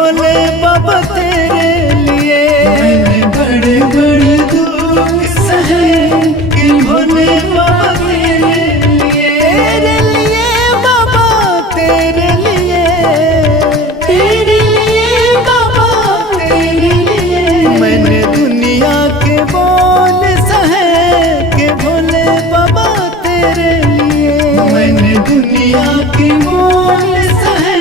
भोले बाबा तेरे लिए। मैंने बड़े बड़े दुख सहे कि भोले बाबा तेरे लिए। तेरे लिए बाबा तेरे लिए, तेरे लिए बाबा तेरे लिए। मैंने दुनिया के बोल सहे कि भोले बाबा तेरे लिए। मैंने दुनिया के बोल सहे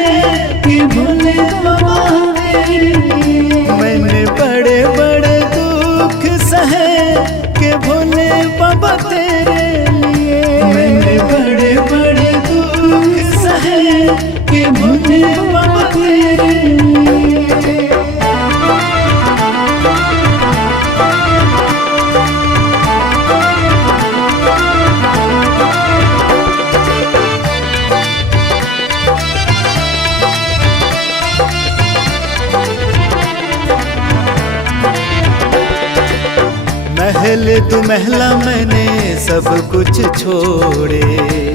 कि भोले बाबा तेरे लिए। मैंने बड़े बड़े दुख सहे कि भोले बाबा तेरे लिए। मैंने बड़े बड़े दुख सहे कि भोले बाबा तेरे लिए। महल तू महला मैंने सब कुछ छोड़े।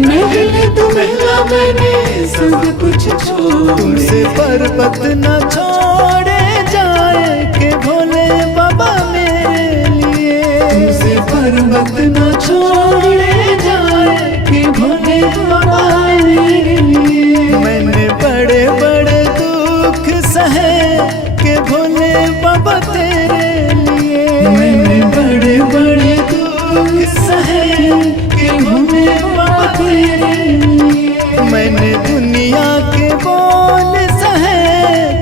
महल तू महला मैंने सब कुछ छोड़े। तुमसे पर्वत न छोड़े जाए के भोले बाबा मेरे लिए। तुमसे पर्वत न छोड़े जाए के भोले बाबा मेरे लिए। मैंने बड़े बड़े दुख सहे के भोले बाबा तेरे लिए। मैंने बड़े बड़े दुख सहे कि भोले बाबा तेरे लिए। मैंने दुनिया के बोल सहे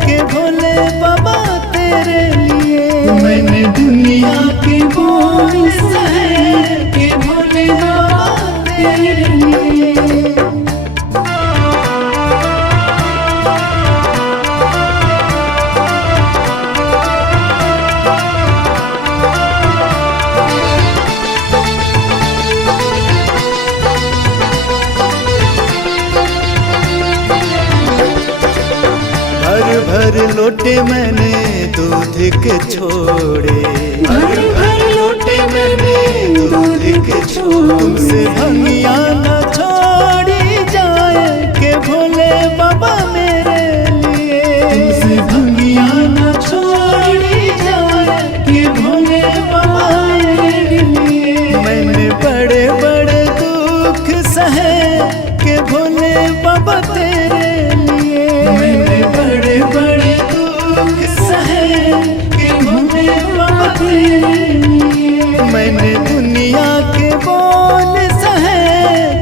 कि भोले बाबा तेरे लिए। मैंने दुनिया के बोल सहे कि भोले बाबा तेरे लिए। भर भर लोटे मैंने दूध के छोड़े। भर भर लोटे मैंने दूध के छोड़े। तुमसे भंगिया न छोड़ी जाए के भोले बाबा मेरे लिए। तुमसे भंगिया न छोड़ी जाए के भोले बाबा मेरे लिए। मैंने बड़े बड़े दुख सहे के भोले बाबा तेरे लिए। मैंने बड़े बड़े दुख सहे कि भोले बाबा तेरे लिए। मैंने दुनिया के बोल सहे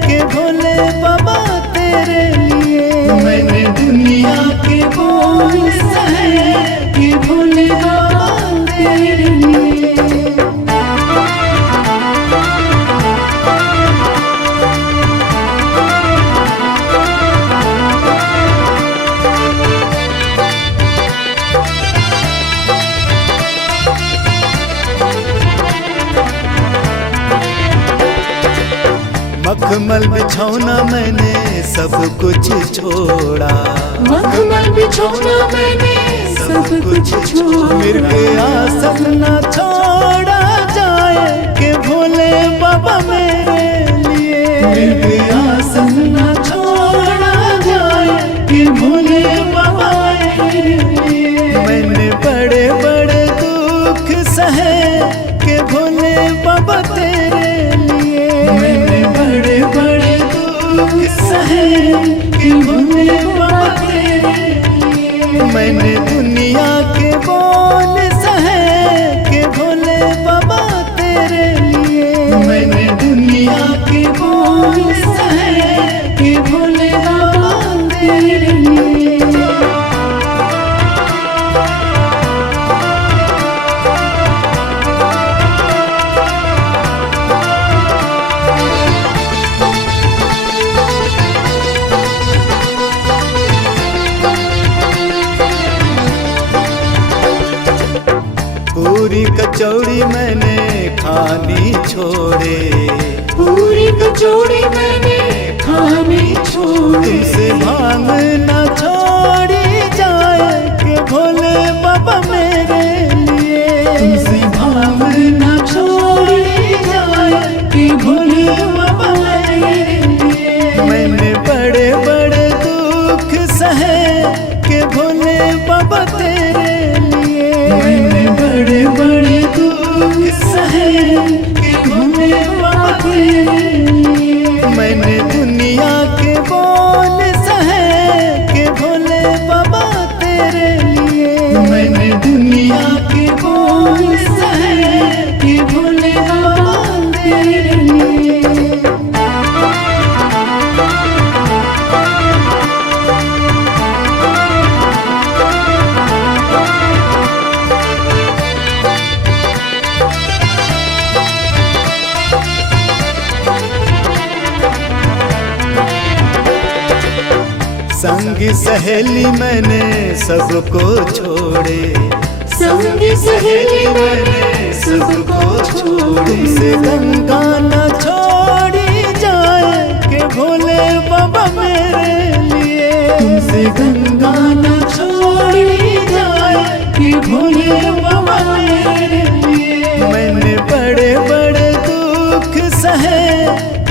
कि भोले बाबा तेरे लिए। मैंने दुनिया के बोल सहे कि भोले बाबा तेरे लिए। मखमल बिछौना मैंने सब कुछ छोड़ा। मखमल बिछौना मैंने सब कुछ छोड़ा। मिर्गे आसन न छोड़ा जाए के भोले बाबा मेरे लिए। मिर्गे आसन न छोड़ा जाए के भोले बाबा मेरे लिए। मैंने बड़े बड़े दुख सहे के भोले बाबा तेरे लिए। मैंने बड़े बड़े दुख सहे कि भोले बाबा तेरे लिए। मैंने दुनिया के बोल सहे कि भोले बाबा तेरे लिए। मैंने दुनिया के बोल सहे कि भोले बाबा तेरे लिए। पूरी कचौड़ी मैंने खानी छोड़े। पूरी कचौड़ी मैंने खानी छोड़े। तुमसे भांग न छोड़ी जाए के भोले बाबा मेरे लिए। तुमसे भांग न छोड़ी जाए के भोले बाबा मेरे लिए। मैंने बड़े बड़े दुख सहे के भोले बाबा तेरे लिए। मैंने बड़े बड़े दुख सहे के भोले बाबा तेरे लिए। मैंने दुनिया के बोल सहे के भोले बाबा तेरे लिए। मैंने दुनिया के बोल सहे के भोले बाबा तेरे लिए। संगी सहेली मैंने सबको छोड़े। संगी सहेली मैंने सबको छोड़े। तुमसे गंगा न छोड़ी जाए के भोले बाबा मेरे लिए। तुमसे गंगा न छोड़ी जाए के भोले बाबा मेरे लिए। मैंने बड़े बड़े दुख सहे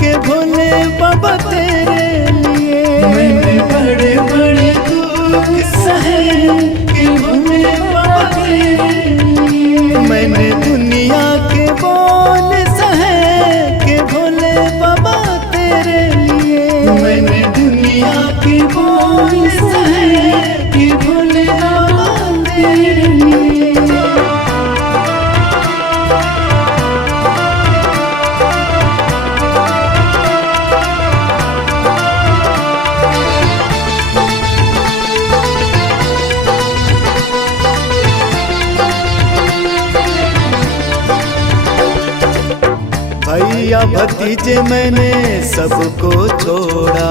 के भोले बाबा तेरे लिए। मैंने बड़े बड़े दुख सहे के भोले बाबा तेरे लिए। मैंने दुनिया के बोल सहे के भोले बाबा तेरे लिए। मैंने दुनिया के बोल सहे के भोले बाबा तेरे लिए। भैया भतीजे मैंने सबको छोड़ा।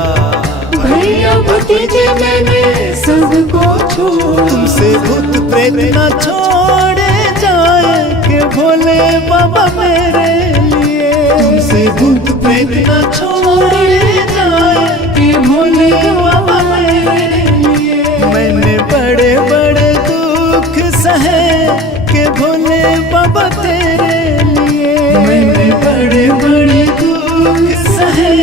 भैया भतीजे मैंने सबको छोड़ा। तुमसे भूत प्रेत न छोड़े जाए के भोले बाबा मेरे लिए। तुमसे भूत प्रेत न छोड़े जाए के भोले बाबा मेरे लिए। मैंने बड़े बड़े दुख सहे के भोले बाबा तेरे लिए। मैंने बड़े बड़े दुख सहे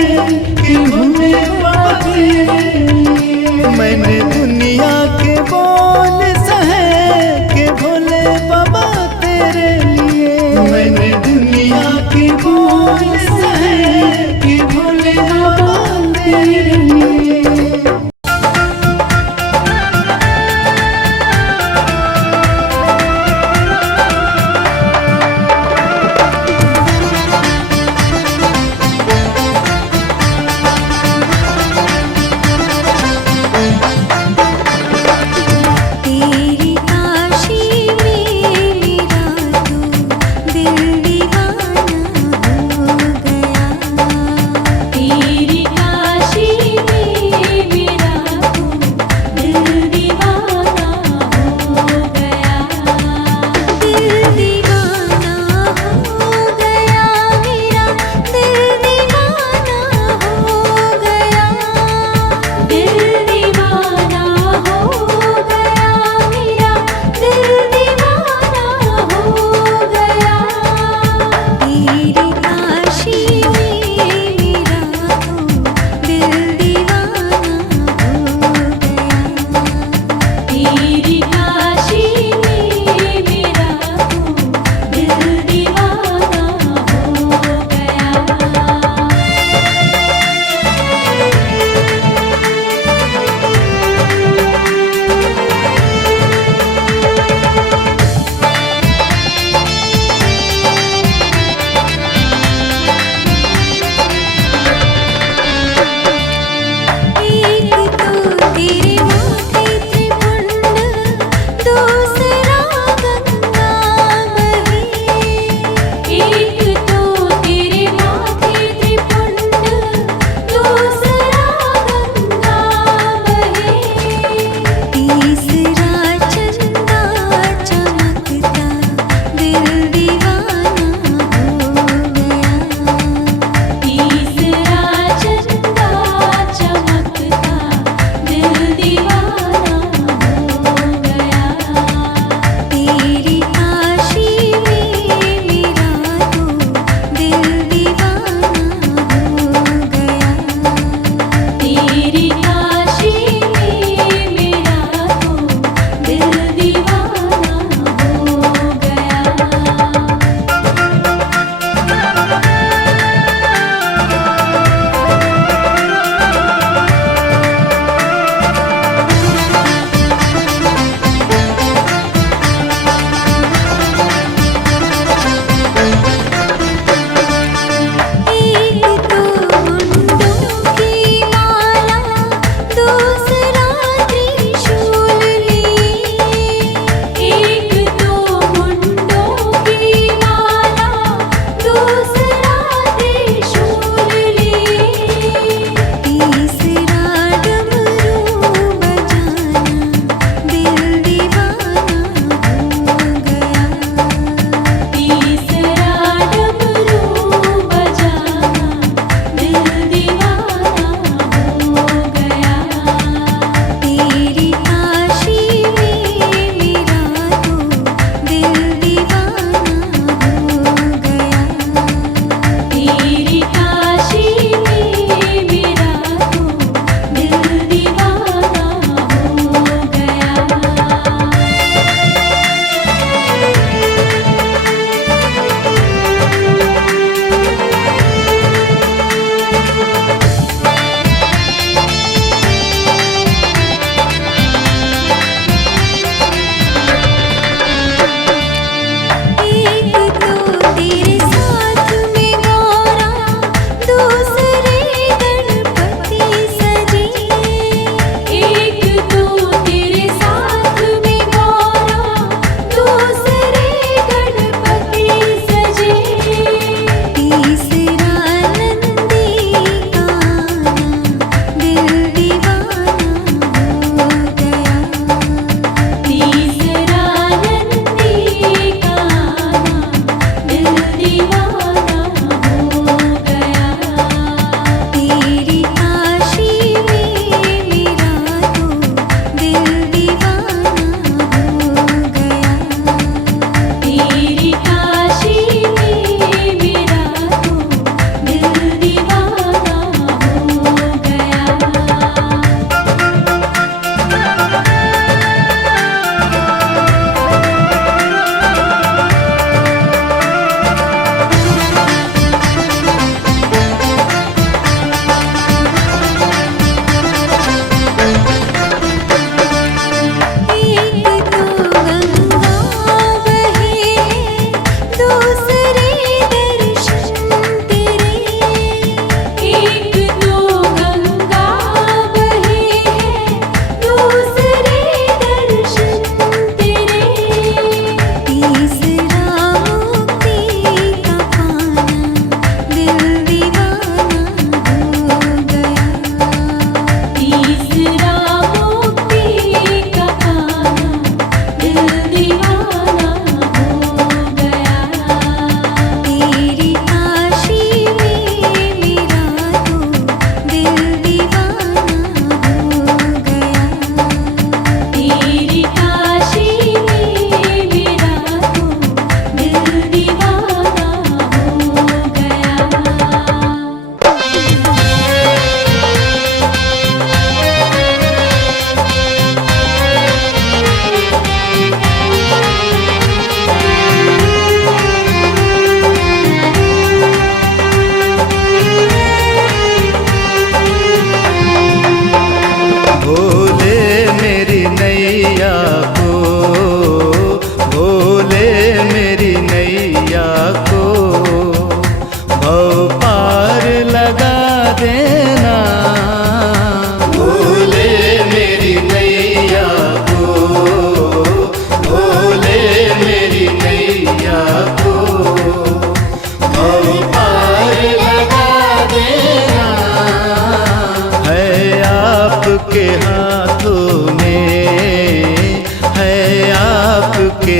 के भोले बाबा तेरे लिए। मैंने दुनिया के बोल सहे के भोले बाबा तेरे लिए। मैंने दुनिया के बोल सहे के भोले बाबा तेरे लिए।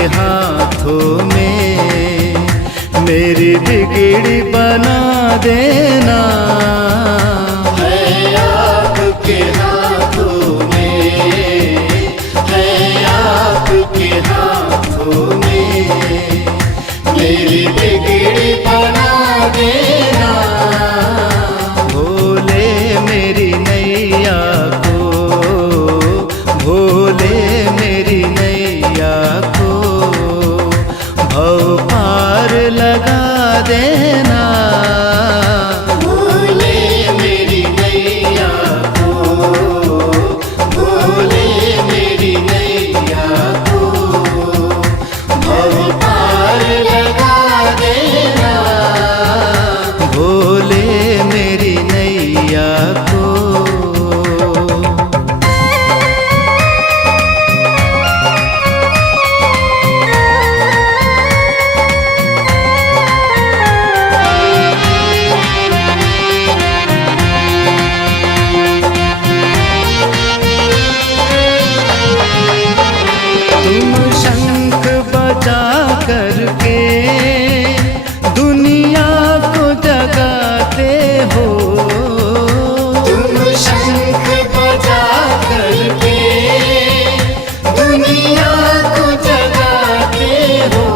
हाथों में मेरी बिगड़ी बना देना। है आपके हाथों में, है आपके हाथों में मेरी बिगड़ी बना देना। भोले मेरी नैया को, भोले मेरी नैया को भव पार लगा देना। भोले मेरी नैया को, भोले मेरी नैया को भव पार लगा देना। भोले मेरी नैया को। तुम शंख बजा करके दुनिया को जगाते हो। तुम शंख बजा करके दुनिया को जगाते हो।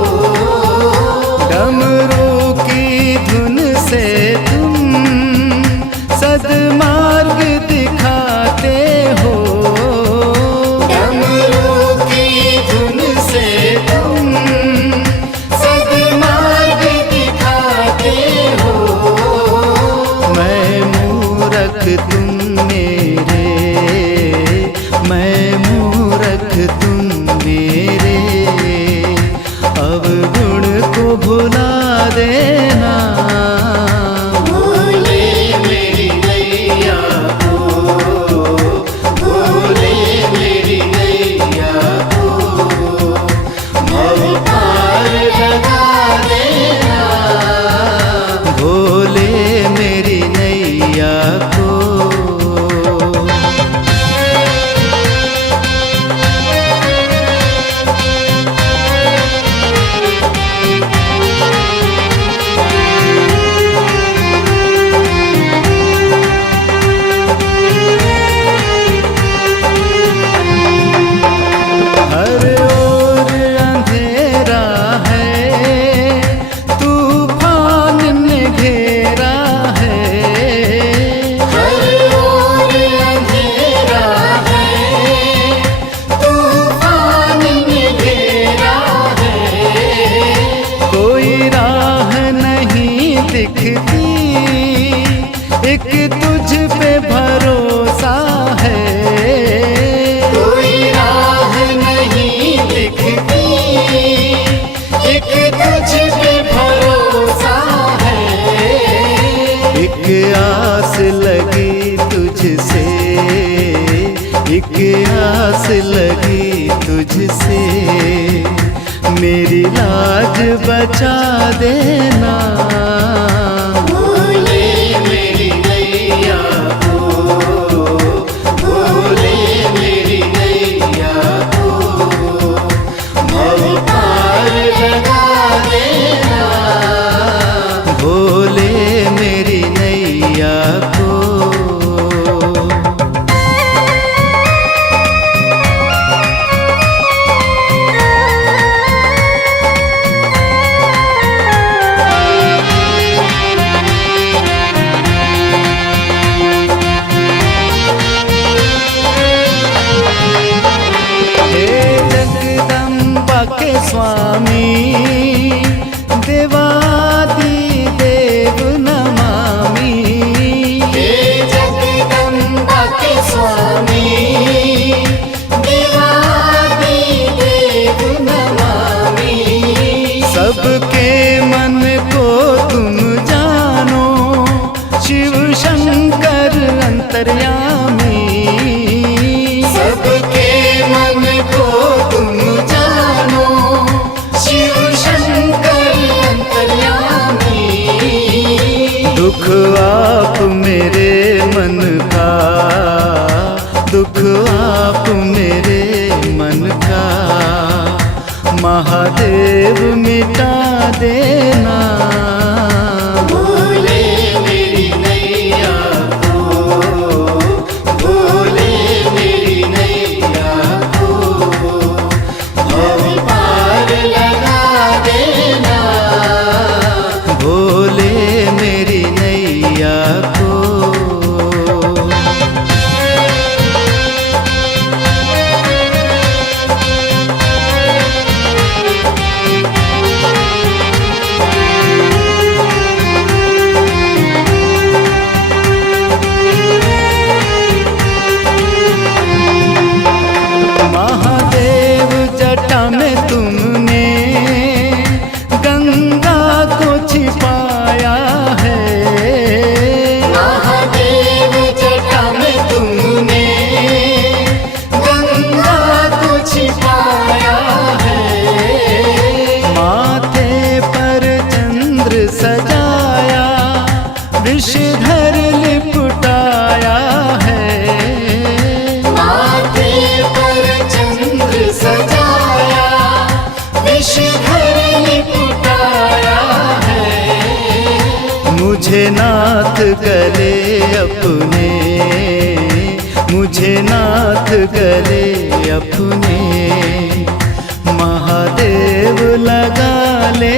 डमरू की धुन से तुम सद्मार्ग दिखाते हो। तुम मेरे, मैं मूरख तुम मेरे, अवगुण को भुला देना। भोले मेरी नैया को, भोले मेरी नैया को भव पार लगा देना। भोले मेरी नैया को। हर ओर अंधेरा है, तूफान ने घेरा है। हर ओर अंधेरा है, तूफान ने घेरा है। कोई राह नहीं दिखती, एक तुझ पे भरोसा है। कोई राह नहीं दिखती, एक तुझ पे भरोसा है। एक आस लगी तुझसे, एक आस लगी तुझसे, मेरी लाज बचा देना। भोले मेरी नैया को, भोले मेरी नैया को भव पार लगा देना। भोले मेरी नैया को। के स्वामी देवादि देव नमामि। हे जगदम्बा के स्वामी देवादि देव नमामि। सबके मन को तुम जानो, शिव शंकर अंतर्यामी। सबके मन को तुम जानो, शिव शंकर अंतर्यामी। दुख आप मेरे मन का, दुख आप मेरे मन का, महा जटा में तुमने गंगा को छिपाया है। महादेव जटा में तुमने गंगा को छिपाया है। माथे पर चंद्र सजाया, विषधर लिपटाया है। माथे पर चंद्र सजाया, विषधर लिपटाया है। मुझे नाथ गले अपने, मुझे नाथ गले अपने, महादेव लगा ले